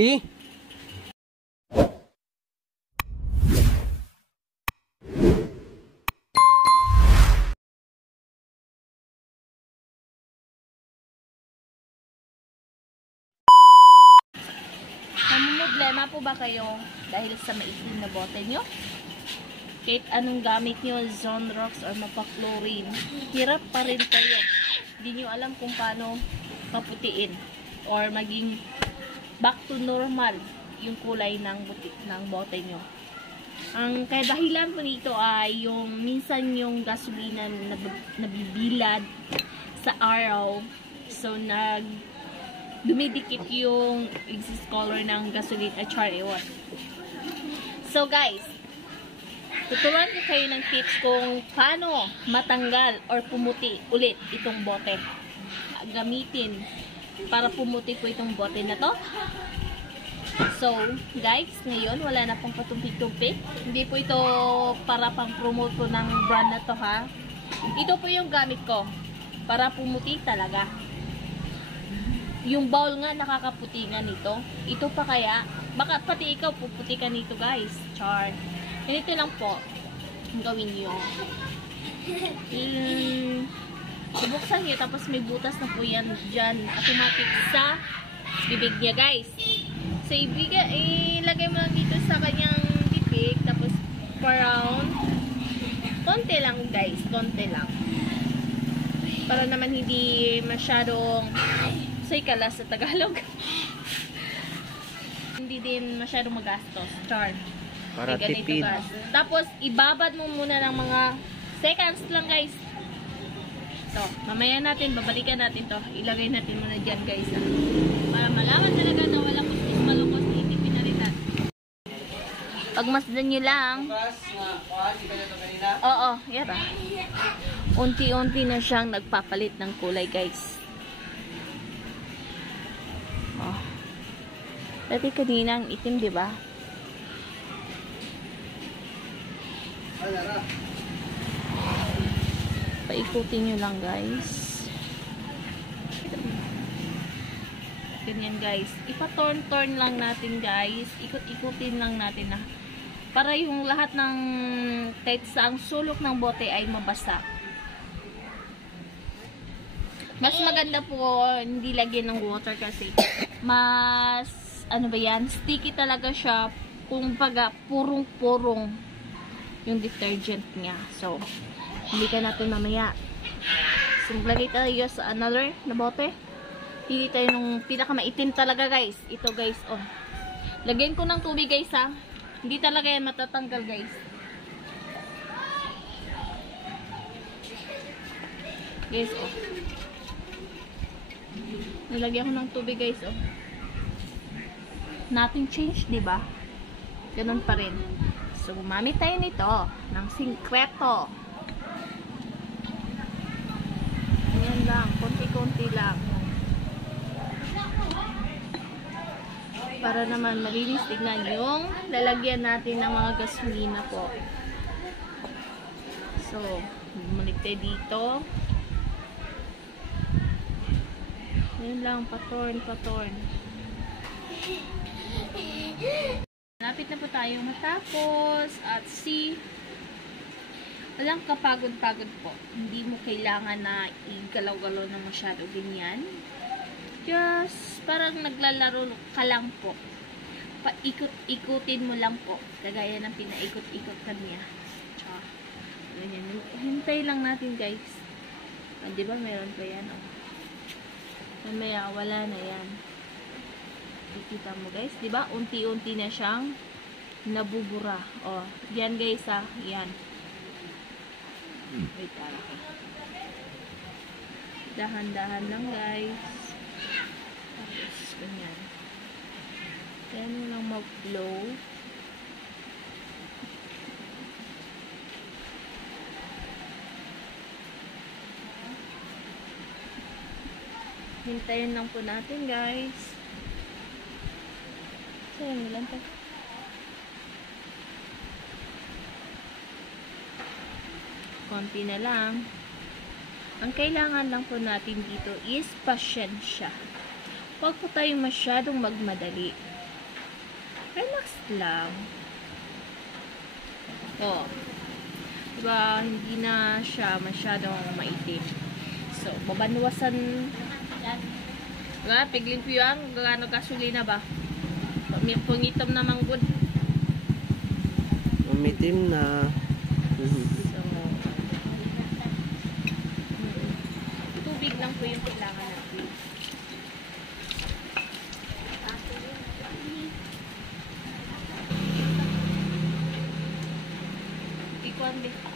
Eh? Problema po ba kayo dahil sa maitim na bote nyo? Kahit anong gamit nyo, Zonrox or mapa-chlorine, hirap pa rin kayo. Hindi nyo alam kung paano paputiin or maging back to normal yung kulay ng bote nyo. Ang kadahilan po nito ay yung minsan yung gasolina nabibilad sa araw. So, dumidikit yung exhaust color ng gasoline at ewan. So guys, tuturuan ko kayo ng tips kung paano matanggal or pumuti ulit itong bote. Gamitin para pumuti po itong bote na to. So guys, ngayon wala na pong patumpik-tumpik. Hindi po ito para pang promote po ng brand na to ha. Ito po yung gamit ko para pumuti talaga. Yung bowl nga nakakaputi nga nito. Ito pa kaya, baka pati ikaw puputi ka nito guys. Char. Ganito lang po ang gawin nyo. Bubuksan nyo, tapos may butas na po yan dyan. Automatic sa bibig niya guys. So ilagay mo lang dito sa kanyang bibig, tapos around konti lang guys, konti lang. Para naman hindi masyadong say kalas sa Tagalog. Hindi din masyadong magastos. Char. Para tipid. Tapos, ibabad mo muna ng mga seconds lang, guys. So, mamaya natin, babalikan natin to. Ilagay natin muna dyan, guys. Para malaman talaga na walang kustis malukos, itipin na rin natin. Pagmasdan nyo lang. Oo, yara. Unti-unti na siyang nagpapalit ng kulay, guys. Oh. Dati kanina ang itim, di ba? Paikutin nyo lang, guys. Ganyan, guys. Ipa-turn lang natin, guys. Ikot-ikutin lang natin na para yung lahat ng kahit saang sulok ng bote ay mabasa. Mas maganda po hindi lagyan ng water kasi mas, ano ba yan, sticky talaga siya. Kung baga, purong-purong yung detergent niya. So, hindi ka natin mamaya. So, maglagay tayo sa another na bote. Pili tayo ng pinakamaitim talaga guys. Ito guys, oh. Lagyan ko ng tubig guys ha. Hindi talaga yan matatanggal guys. Guys, oh. Nilagyan ko ng tubig guys, oh. Nothing changed, diba? Ganun pa rin. So, gumamit tayo nito ng Syncreto. Ayan lang, konti-konti lang. Para naman malinis tignan yung lalagyan natin ng mga gasolina po. So, bumalik tayo dito. Ayan lang, patorn. Lapit na po tayo matapos at walang kapagod-pagod po. Hindi mo kailangan na igalaw-galaw na masyado ganyan. Just parang naglalaro ka lang po. Paikot-ikutin mo lang po. Kagaya ng pinaikot-ikot kanya. Tsaka, ganyan. Hintay lang natin guys. Ah, diba meron pa yan oh. Mamaya, wala na yan. Kikita mo guys, di ba? Unti-unti na siyang nabubura. Oh, yan guys ah, yan. Wait, tara ko. Dahan-dahan lang guys. Tapos, ganyan. Kaya mo lang mag-blow. Hintayin lang po natin guys. So, yun lang po. Konti na lang. Ang kailangan lang po natin dito is pasyensya. Huwag po tayong masyadong magmadali. Relax lang. Oh. Diba, hindi na siya masyadong maitim. So, babanwasan. Diba, piglin ko yung gano gasolina ba? Pangitam na manggod. Umitim na. So, tubig lang po yung kailangan natin. Ikuan din.